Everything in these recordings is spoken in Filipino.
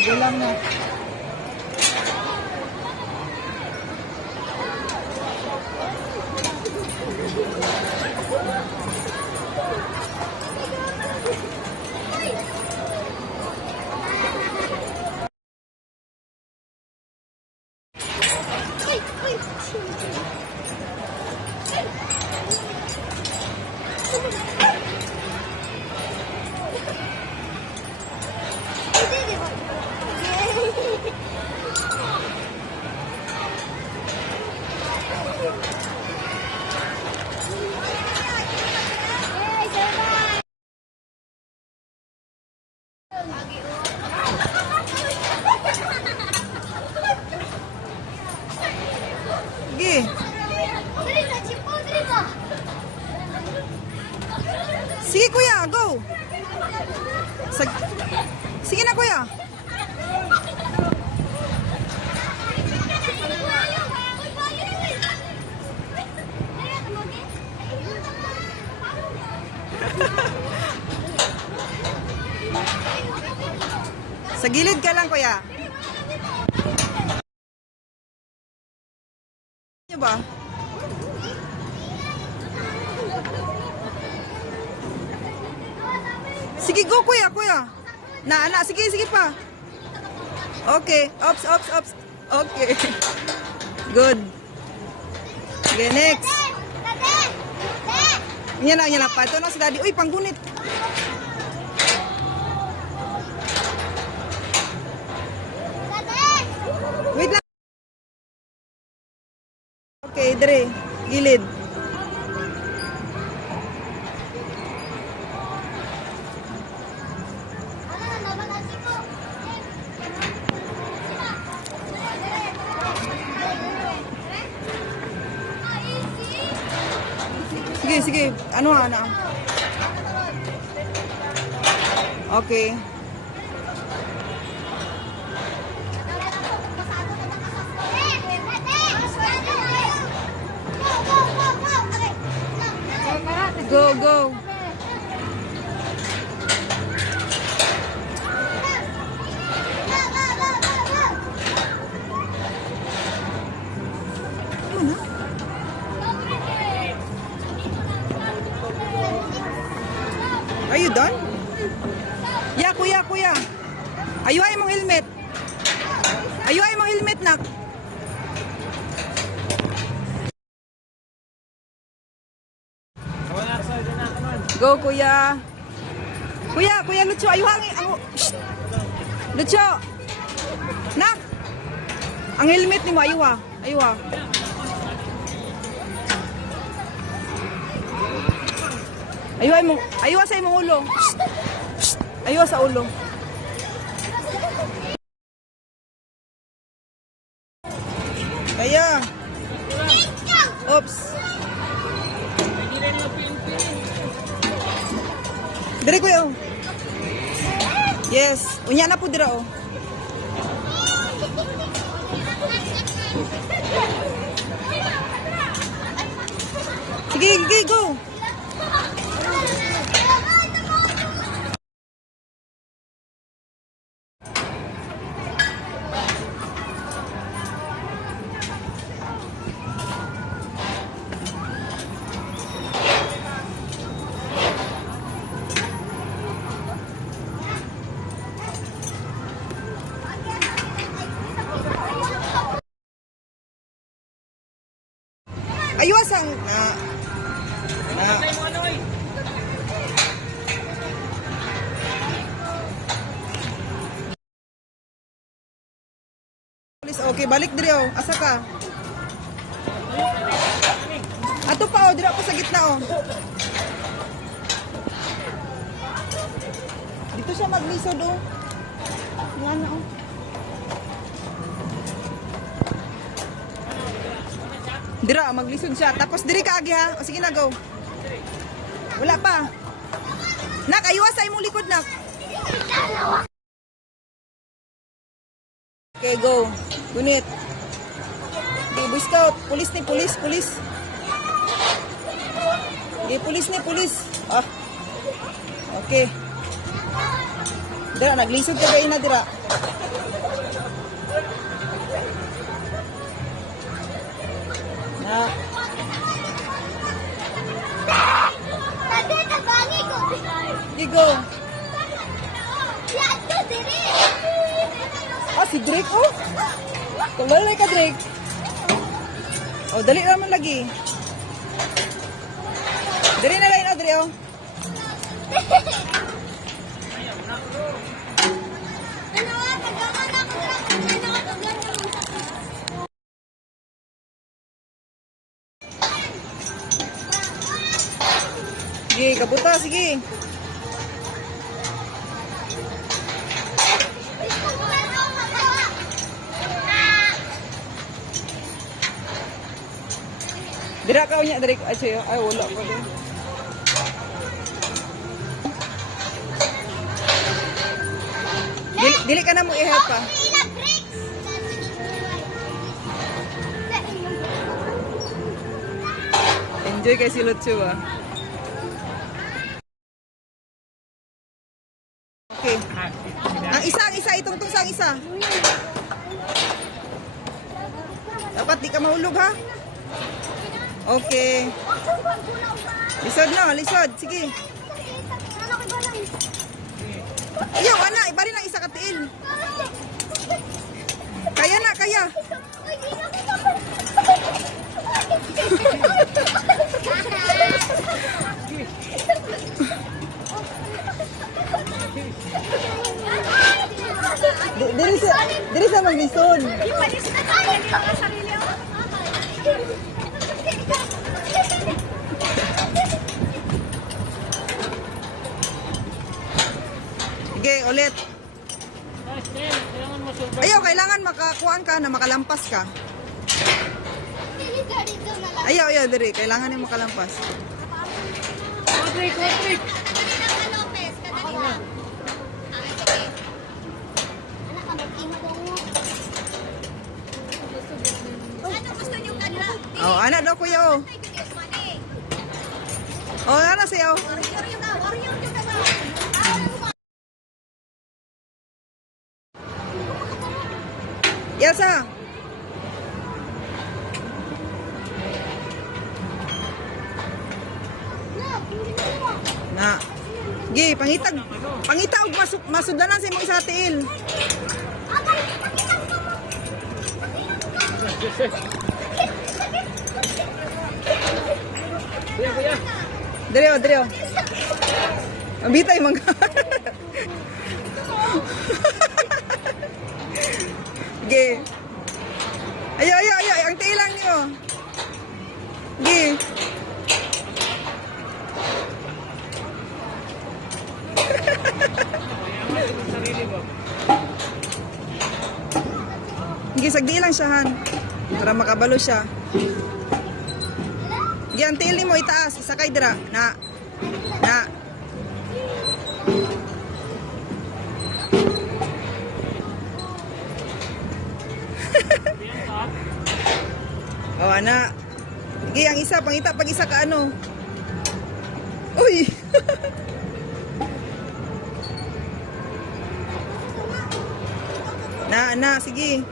Sige lang na. Sige kuya, go. Sige na kuya. Sa gilid ka lang kuya. Ano ba? Sige, go kuya, kuya. Sige, sige pa. Okay, ops. Okay. Good. Okay, next. Yan na. Pato na si daddy. Uy, panggunit. Wait lang. Okay, dire. Gilid. Sige. Ano? Okay. Go. Are you done? Yeah, kuya. Ayuhay mong helmet. Nak. Go, kuya. Kuya, Lucho. Ayuhay. Lucho. Nak. Ang helmet ni mo, ayuha. Ayuha sa imong ulo. Ayuha sa ulo. Kaya. Oops. Dire ko yun. Yes. Unya na po dira oh. Sige, go. Ayos ang okay, balik diri oh. Asa ka? Ato pa oh, diri ako sa gitna oh. Dito siya maglisod oh. Yan oh. Dira, maglisod siya. Tapos diri ka agi ha. O sige na, go. Wala pa. Nak, ayuwa sa imong likod, nak. Okay, go. Gunit. Okay, Boy Scout. Pulis. Okay, pulis. Ah. Okay. Dira, naglisod ka kayo na, dira. Na. Igo. Ah, si Drake, oh. Tuloy ka, Drake. Oh, dali naman lagi. Dali na lang, Adri, oh. Sige, kabuta, sige. Dira ka unya, Drake. Ay, siya. Ay, wala pa din. Dili ka na mo i-help pa. Enjoy kay si Lutsu, ah. Okay. Ang isa, itong sa isa. Dapat di ka mahulog, ha? Okay. Lisod na, lisod. Sige. Ayaw, ana, ibali ng isa katiil. Kaya na, kaya. Diri sa maglisod. Sige, ulit. Ayaw, kailangan makakuhaan ka na makalampas ka. Ayaw, diri. Kailangan yung makalampas. Patrick. Oh, anak daw kuya, oh. Oh, ano siya, oh. Yasa. Na. Gi, pangitag masudanan sa imong isa tiil. Drio. Mabitay man ka. Gi. Ayo, ang tiilang niyo. Gi. Gi, sagdi lang siya, Han. Para makabalo siya. Gi, ang tiil mo itaas. Sakay dira. Na. Oh, anak. Sige, ang isa, pangita pag isa ka ano. Uy! na, sige.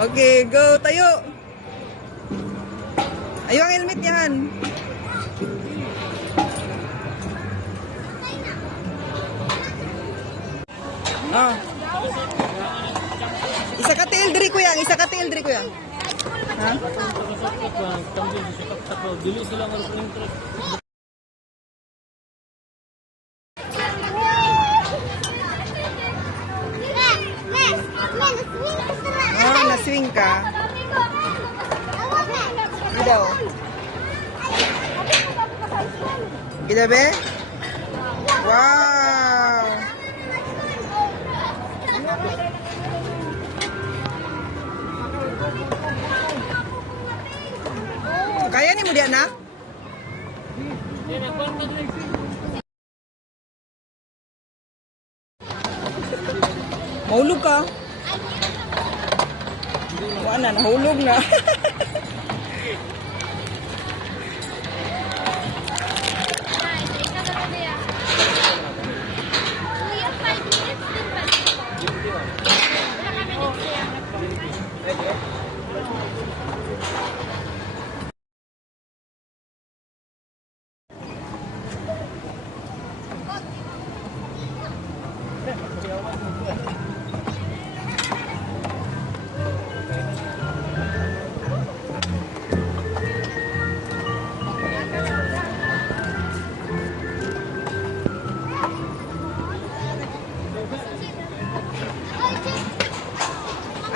Okay, go, tayo. Ayaw ang helmet yan. Oh. Isa ka tail diri ko yan, Ha? Oh, na-swing ka. Gidaw. Gidabe? Wow! Kaya ni mo diyan na? Mahulog ka? Wala na, nahulog na.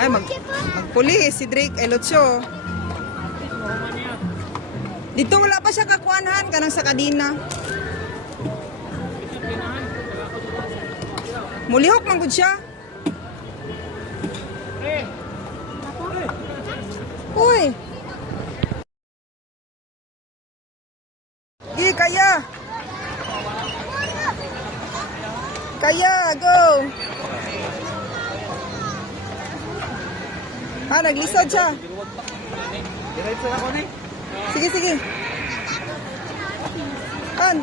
Ay, magpulis si Drake Elocho. Dito wala pa siya kakuanhan, kanang sa kadina. Mulihok man gud siya. Uy. Kaya. Kaya, go. Naglisod siya. Sige, sige. An.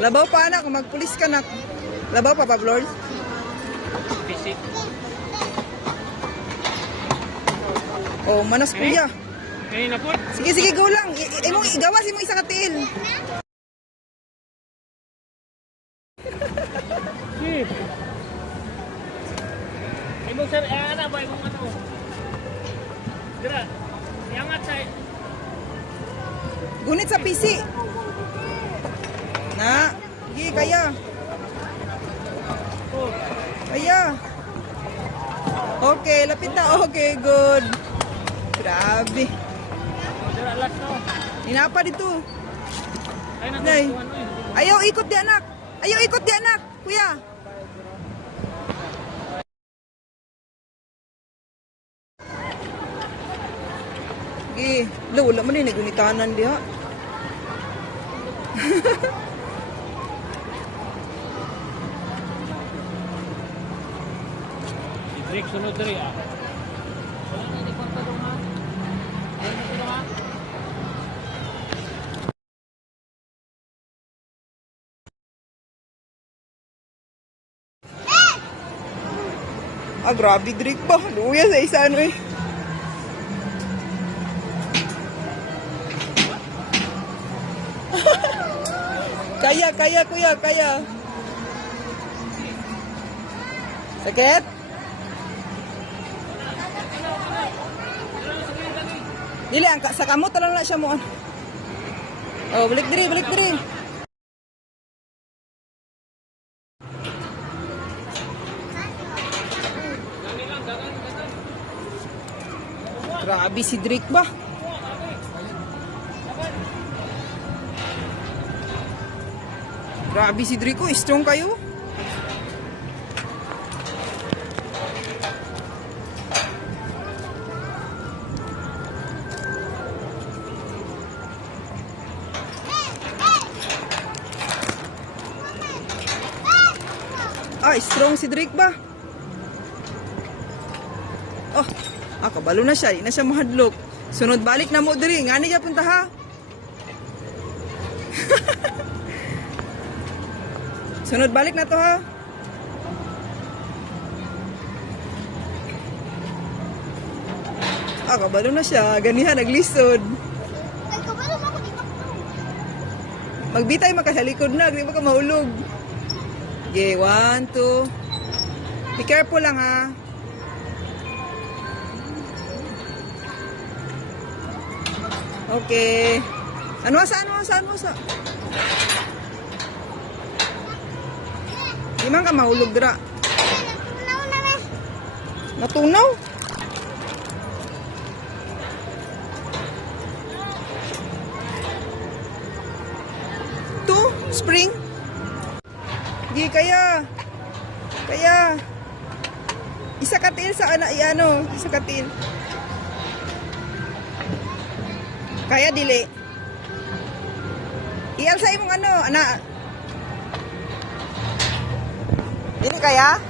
Labaw pa anak, kung magpulis ka na. Labaw pa, Pablor? Oh, manas kuya. Sige, sige, go lang. Imong igawas, imong isa katil. Imong sir, ana ba imong ano? Dira. Yangat sa Gunit sa PC. Na. Sige, kaya. Kaya. Okay, lapit na. Okay, good. Grabe. dira last no. Hinapa dito. Ay na Nay. ano eh. Ayaw ikot di anak. Ayaw ikot di anak. Kuya. Sige. Wala man din. Nagunitanan diha. Break sunod diri ah. Wala na di konta dong ha. Wala na dong ha. Ah, grabe, Drake ba? Luya sa isa ano eh. Kaya, kuya, kaya. Sakit? Dili, sa kamot lang na siya mo. Oh, balik diri, balik diri. Grabe si Drake ba? Grabe si Drake ko, strong kayo. Ah, strong si Drake ba? Oh, kabalo na siya. Di na siya mahadlok. Sunod balik na mo diri. Nga niya punta ha. Sunod balik na to ha. Kabalo na siya. Ganihan, naglisod. Magbitay makasalikod na. Di ba ka mahulog? Okay, 1, 2. Be careful lang ha. Okay. Ano sa? Di man ka mahulog dira. Natunaw? To? Spring? Di kaya. Isa katil sa isa katil. Kaya dili. Iyal sa imong ana. Dili kaya?